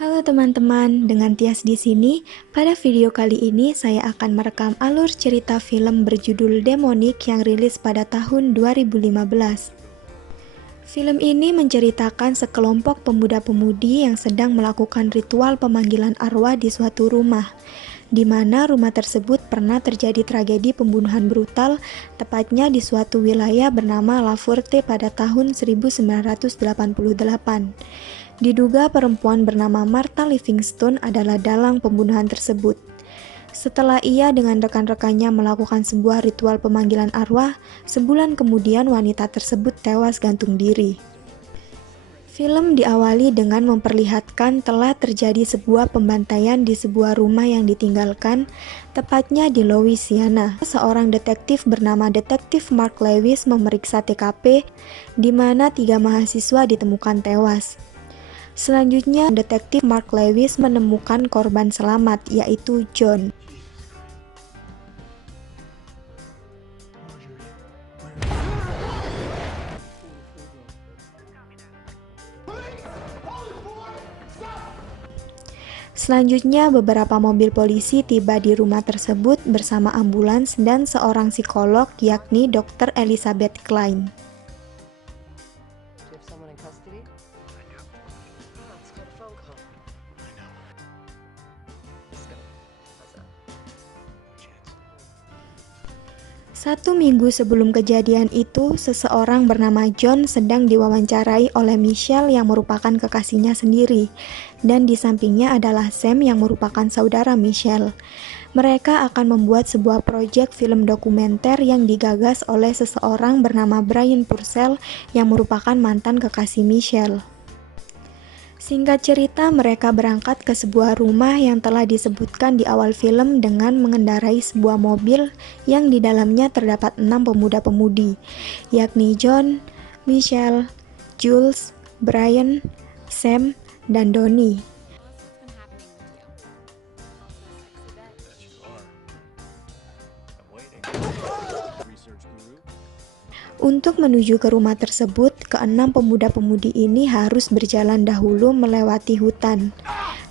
Halo teman-teman, dengan Tias di sini. Pada video kali ini saya akan merekam alur cerita film berjudul Demonic yang rilis pada tahun 2015. Film ini menceritakan sekelompok pemuda-pemudi yang sedang melakukan ritual pemanggilan arwah di suatu rumah, di mana rumah tersebut pernah terjadi tragedi pembunuhan brutal, tepatnya di suatu wilayah bernama La Forte pada tahun 1988. Diduga perempuan bernama Martha Livingstone adalah dalang pembunuhan tersebut. Setelah ia dengan rekan-rekannya melakukan sebuah ritual pemanggilan arwah, sebulan kemudian wanita tersebut tewas gantung diri. Film diawali dengan memperlihatkan telah terjadi sebuah pembantaian di sebuah rumah yang ditinggalkan, tepatnya di Louisiana. Seorang detektif bernama Detektif Mark Lewis memeriksa TKP, di mana 3 mahasiswa ditemukan tewas. Selanjutnya, Detektif Mark Lewis menemukan korban selamat, yaitu John. Selanjutnya, beberapa mobil polisi tiba di rumah tersebut bersama ambulans dan seorang psikolog, yakni Dr. Elizabeth Klein. Satu minggu sebelum kejadian itu, seseorang bernama John sedang diwawancarai oleh Michelle yang merupakan kekasihnya sendiri, dan di sampingnya adalah Sam yang merupakan saudara Michelle. Mereka akan membuat sebuah proyek film dokumenter yang digagas oleh seseorang bernama Brian Purcell yang merupakan mantan kekasih Michelle. Singkat cerita, mereka berangkat ke sebuah rumah yang telah disebutkan di awal film dengan mengendarai sebuah mobil yang di dalamnya terdapat 6 pemuda-pemudi, yakni John, Michelle, Jules, Brian, Sam, dan Donnie. Untuk menuju ke rumah tersebut, ke-6 pemuda-pemudi ini harus berjalan dahulu melewati hutan.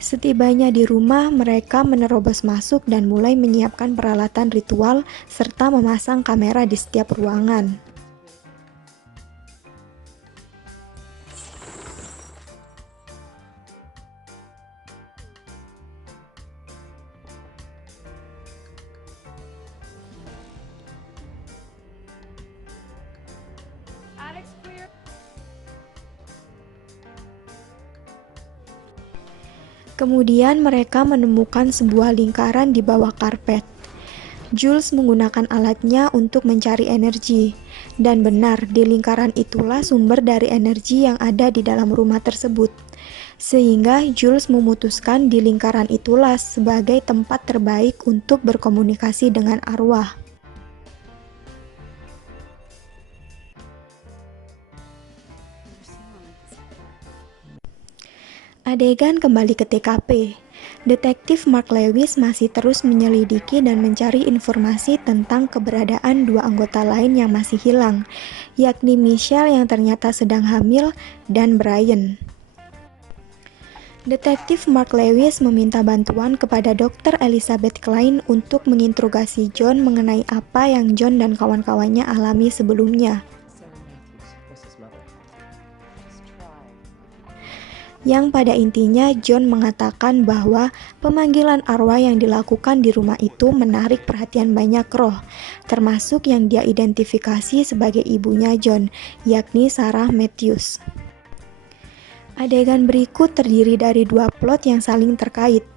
Setibanya di rumah, mereka menerobos masuk dan mulai menyiapkan peralatan ritual serta memasang kamera di setiap ruangan. Kemudian mereka menemukan sebuah lingkaran di bawah karpet. Jules menggunakan alatnya untuk mencari energi, dan benar di lingkaran itulah sumber dari energi yang ada di dalam rumah tersebut. Sehingga Jules memutuskan di lingkaran itulah sebagai tempat terbaik untuk berkomunikasi dengan arwah. Adegan kembali ke TKP. Detektif Mark Lewis masih terus menyelidiki dan mencari informasi tentang keberadaan 2 anggota lain yang masih hilang, yakni Michelle yang ternyata sedang hamil dan Brian. Detektif Mark Lewis meminta bantuan kepada Dr. Elizabeth Klein untuk menginterogasi John mengenai apa yang John dan kawan-kawannya alami sebelumnya. Yang pada intinya John mengatakan bahwa pemanggilan arwah yang dilakukan di rumah itu menarik perhatian banyak roh, termasuk yang dia identifikasi sebagai ibunya John, yakni Sarah Matthews. Adegan berikut terdiri dari 2 plot yang saling terkait.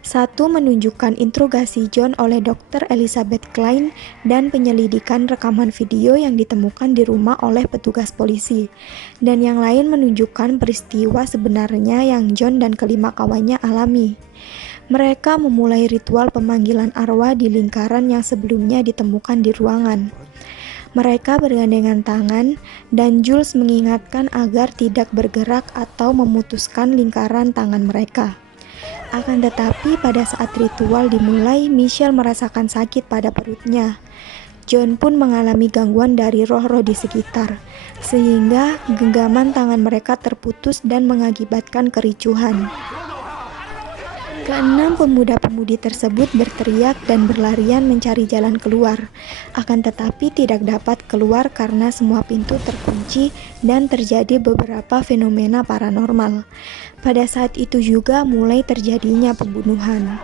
Satu menunjukkan interogasi John oleh Dr. Elizabeth Klein dan penyelidikan rekaman video yang ditemukan di rumah oleh petugas polisi. Dan yang lain menunjukkan peristiwa sebenarnya yang John dan kelima kawannya alami. Mereka memulai ritual pemanggilan arwah di lingkaran yang sebelumnya ditemukan di ruangan. Mereka bergandengan tangan dan Jules mengingatkan agar tidak bergerak atau memutuskan lingkaran tangan mereka. Akan tetapi pada saat ritual dimulai, Michelle merasakan sakit pada perutnya. John pun mengalami gangguan dari roh-roh di sekitar, sehingga genggaman tangan mereka terputus dan mengakibatkan kericuhan. Keenam pemuda-pemudi tersebut berteriak dan berlarian mencari jalan keluar. Akan tetapi tidak dapat keluar karena semua pintu terkunci dan terjadi beberapa fenomena paranormal. Pada saat itu juga mulai terjadinya pembunuhan.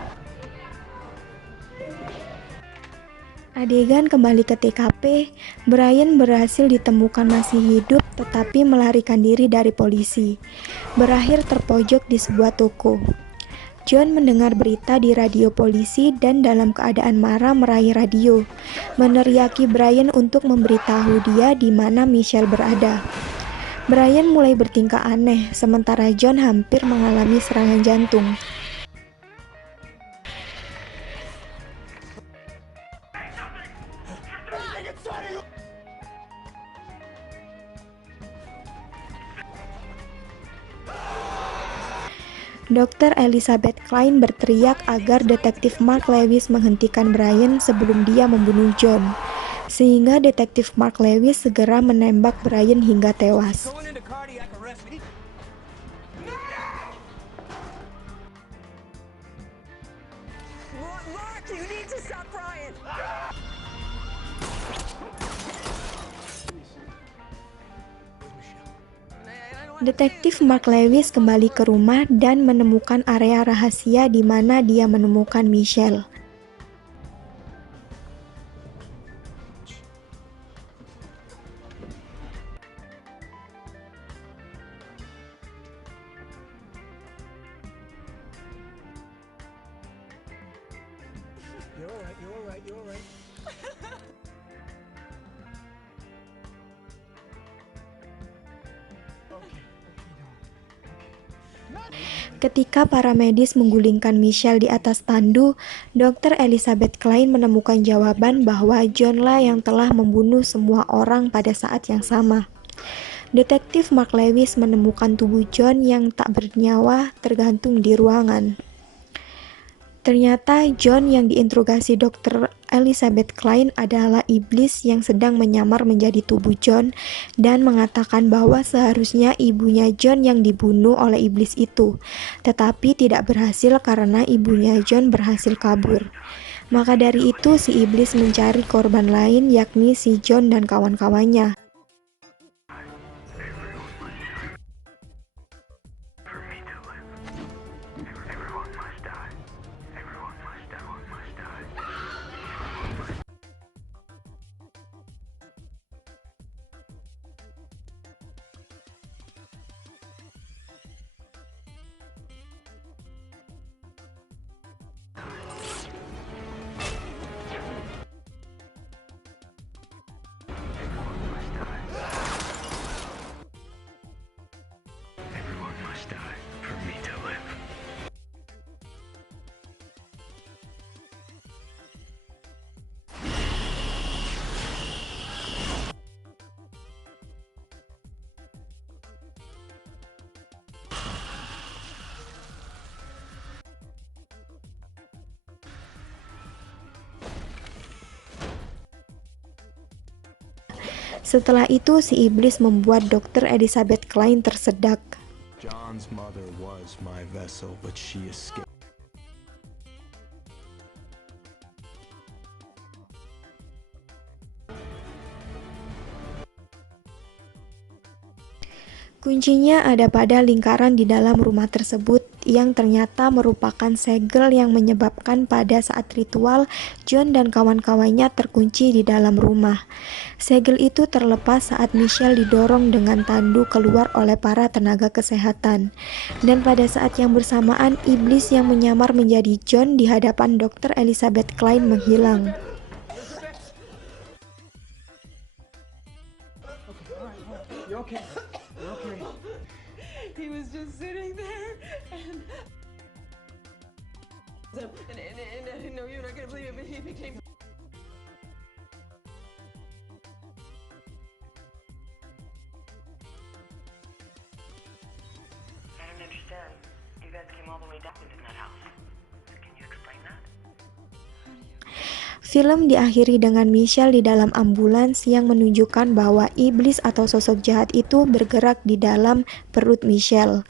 Adegan kembali ke TKP, Brian berhasil ditemukan masih hidup tetapi melarikan diri dari polisi. Berakhir terpojok di sebuah toko. John mendengar berita di radio polisi dan dalam keadaan marah meraih radio, meneriaki Brian untuk memberitahu dia di mana Michelle berada. Brian mulai bertingkah aneh, sementara John hampir mengalami serangan jantung. Dr. Elizabeth Klein berteriak agar detektif Mark Lewis menghentikan Brian sebelum dia membunuh John, sehingga detektif Mark Lewis segera menembak Brian hingga tewas. Detektif Mark Lewis kembali ke rumah dan menemukan area rahasia di mana dia menemukan Michelle. Ketika para medis menggulingkan Michelle di atas tandu, Dr. Elizabeth Klein menemukan jawaban bahwa John lah yang telah membunuh semua orang pada saat yang sama. Detektif Mark Lewis menemukan tubuh John yang tak bernyawa tergantung di ruangan. Ternyata John yang diinterogasi Dr. Elizabeth Klein adalah iblis yang sedang menyamar menjadi tubuh John dan mengatakan bahwa seharusnya ibunya John yang dibunuh oleh iblis itu, tetapi tidak berhasil karena ibunya John berhasil kabur. Maka dari itu si iblis mencari korban lain yakni si John dan kawan-kawannya. Setelah itu, si iblis membuat Dr. Elizabeth Klein tersedak. John's mother was my vessel, but she escaped. Kuncinya ada pada lingkaran di dalam rumah tersebut yang ternyata merupakan segel yang menyebabkan pada saat ritual John dan kawan-kawannya terkunci di dalam rumah. Segel itu terlepas saat Michelle didorong dengan tandu keluar oleh para tenaga kesehatan. Dan pada saat yang bersamaan, iblis yang menyamar menjadi John di hadapan Dr. Elizabeth Klein menghilang. He was just sitting there, and no, you're not gonna believe it, but he became. I don't understand. You guys came all the way down into that house. Can you explain that? Film diakhiri dengan Michelle di dalam ambulans yang menunjukkan bahwa iblis atau sosok jahat itu bergerak di dalam perut Michelle.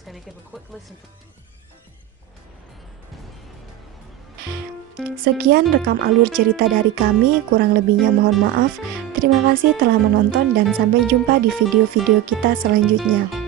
just gonna give a quick listen. Sekian rekam alur cerita dari kami, kurang lebihnya mohon maaf. Terima kasih telah menonton dan sampai jumpa di video-video kita selanjutnya.